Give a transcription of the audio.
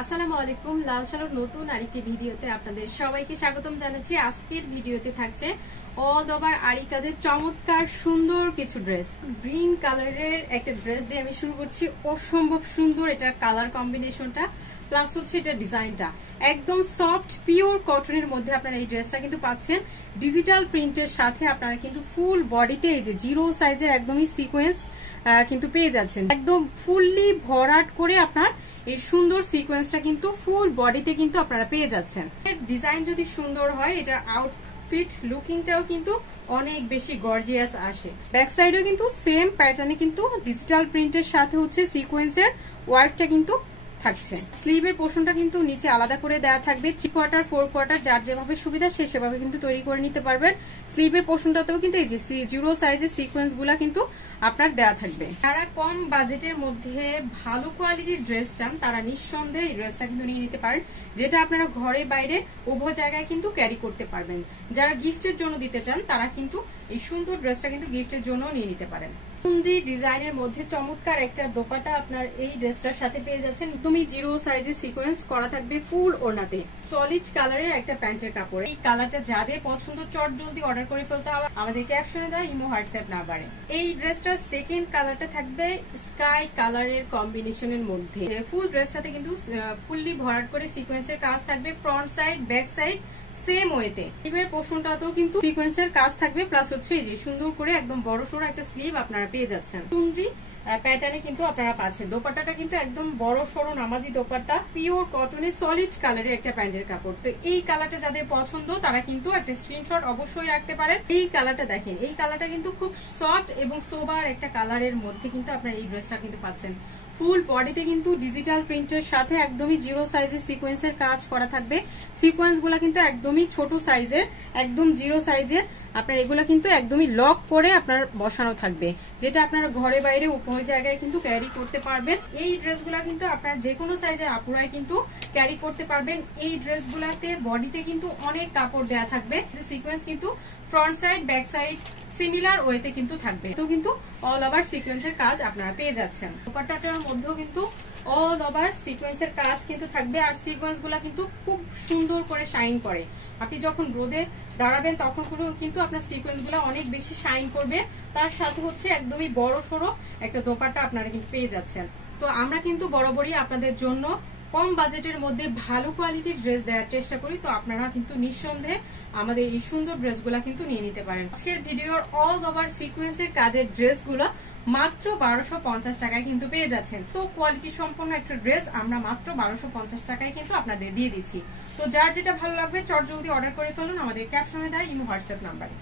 আসসালামু আলাইকুম, লাল শালুর নতুন আরেকটি ভিডিওতে আপনাদের সবাইকে স্বাগতম জানাচ্ছি। আজকের ভিডিওতে থাকছে অল ওভার আরি কাজের চমৎকার সুন্দর কিছু ড্রেস। গ্রিন কালারের একটা ড্রেস দিয়ে আমি শুরু করছি। অসম্ভব সুন্দর এটা কালার কম্বিনেশনটা, প্লাস হচ্ছে এটা ডিজাইনটা একদম সফট পিওর কটনের মধ্যে আপনারা এই ড্রেসটা কিন্তু পাচ্ছেন ডিজিটাল প্রিন্টের সাথে। আপনারা কিন্তু ফুল বডিতে এই যে জিরো সাইজের একদমই সিকোয়েন্স কিন্তু পেয়ে যাচ্ছেন, একদম ফুললি ভরাট করে আপনার এই সুন্দর সিকোয়েন্সটা কিন্তু ফুল বডিতে কিন্তু আপনারা পেয়ে যাচ্ছেন। এর ডিজাইন যদি সুন্দর হয়, এটার আউটফিট লুকিংটাও কিন্তু অনেক বেশি গর্জিয়াস আসে। ব্যাক সাইডেও কিন্তু সেম প্যাটার্নে কিন্তু ডিজিটাল প্রিন্টের সাথে হচ্ছে সিকোয়েন্সের ওয়ার্কটা কিন্তু থাকছে। স্লিভের পোর্শনটা কিন্তু নিচে আলাদা করে দেওয়া থাকবে, 3/4 4/4 যার যেভাবে সুবিধা সে সেভাবে কিন্তু তৈরি করে নিতে পারবেন। স্লিভের পোর্শনটাতেও কিন্তু এই যে জিরো সাইজের সিকোয়েন্স গুলা কিন্তু আপনার দেওয়া থাকবে। যারা কম বাজেটের মধ্যে ভালো কোয়ালিটির ড্রেস চান তারা নিঃসন্দেহে এই ড্রেসটা কিন্তু নিয়ে নিতে পারেন, যেটা আপনারা ঘরে বাইরে উভয় জায়গায় কিন্তু ক্যারি করতে পারবেন। যারা গিফটের জন্য দিতে চান তারা কিন্তু এই সুন্দর ড্রেসটা কিন্তু গিফটের জন্য নিয়ে নিতে পারেন। সুন্দর ডিজাইনের মধ্যে চমৎকার একটা দোপাট্টা আপনার এই ড্রেসটার সাথে পেয়ে যাচ্ছেন। তুমি জিরো সাইজের সিকোয়েন্স করা থাকবে ফুল ওড়নাতে, সলিড কালারের একটা প্যান্টের কাপড়। এই কালারটা যাদের পছন্দ চট জলদি অর্ডার করে ফেলতে হবে আমাদের ক্যাপশনে দেওয়া ইমো হোয়াটসঅ্যাপ নাম্বারে। এই ড্রেসটার সেকেন্ড কালারটা থাকবে স্কাই কালারের কম্বিনেশনের মধ্যে। ফুল ড্রেসটাতে কিন্তু ফুললি ভরাট করে সিকোয়েন্সের কাজ থাকবে, front side back side same ওয়েতে। স্লিভের পোর্শনটাতেও কিন্তু সিকোয়েন্সের কাজ থাকবে, প্লাস হচ্ছে এই যে সুন্দর করে একদম বড় সড়ো একটা স্লিভ আপনারা পেয়ে যাচ্ছেন। চুনরি প্যাটার্নে কিন্তু আপনারা পাচ্ছেন। দোপাট্টাটা কিন্তু একদম বড় সড়ো নামাজি দোপাট্টা, পিওর কটনের সলিড কালারের একটা প্যান্টের কাপড়। তো এই কালারটা যাদের পছন্দ তারা কিন্তু একটা স্ক্রিনশট অবশ্যই রাখতে পারেন। এই কালারটা দেখেন, এই কালারটা কিন্তু খুব সফট এবং সোবার একটা কালারের মধ্যে কিন্তু আপনারা এই ড্রেসটা কিন্তু পাচ্ছেন। ফুল বডিতে কিন্তু ডিজিটাল প্রিন্টের সাথে একদমই জিরো সাইজের সিকোয়েন্সের কাজ করা থাকবে। সিকোয়েন্স গুলা কিন্তু একদমই ছোট সাইজের, একদম জিরো সাইজের। আপনার এগুলো কিন্তু একদমই লক করে আপনার বসানো থাকবে, যেটা আপনারা ঘরে বাইরে উভয় জায়গায় কিন্তু ক্যারি করতে পারবেন। এই ড্রেসগুলা কিন্তু আপনার যে কোনো সাইজের আপুরাই কিন্তু ক্যারি করতে পারবেন। এই ড্রেসগুলাতে বডিতে কিন্তু অনেক কাপড় দেওয়া থাকবে। সিকোয়েন্স কিন্তু front side back side similar ওয়েতে কিন্তু থাকবে। তো কিন্তু অল ওভার সিকোয়েন্সের কাজ আপনারা পেয়ে যাচ্ছেন। দোপাট্টাটার মধ্যেও কিন্তু অল ওভার সিকোয়েন্সের কাজ কিন্তু থাকবে, আর সিকোয়েন্স গুলা কিন্তু খুব সুন্দর করে শাইন করে। আপনি যখন রোদে দাঁড়াবেন তখন কিন্তু আপনার সিকোয়েন্স গুলা অনেক বেশি শাইন করবে। তার সাথে হচ্ছে একদমই বড় সড়ো একটা দোপাট্টা আপনারা কিন্তু পেয়ে যাচ্ছেন। তো আমরা কিন্তু বরাবরই আপনাদের জন্য কম বাজেটের মধ্যে ভালো কোয়ালিটির ড্রেস দেওয়ার চেষ্টা করি। তো আপনারা কিন্তু নিঃসন্দেহে আমাদের এই সুন্দর ড্রেসগুলা কিন্তু নিয়ে নিতে পারেন। আজকের ভিডিওর অল ওভার সিকোয়েন্সের কাজের ড্রেসগুলো মাত্র 1250 টাকায় কিন্তু পেয়ে যাচ্ছেন। তো কোয়ালিটি সম্পন্ন একটা ড্রেস আমরা মাত্র 1250 টাকায় কিন্তু আপনাদের দিয়ে দিচ্ছি। তো যার যেটা ভালো লাগবে চট জলদি অর্ডার করে ফেলুন আমাদের ক্যাপশনে দেয় ইমো হোয়াটসঅ্যাপ নাম্বারে।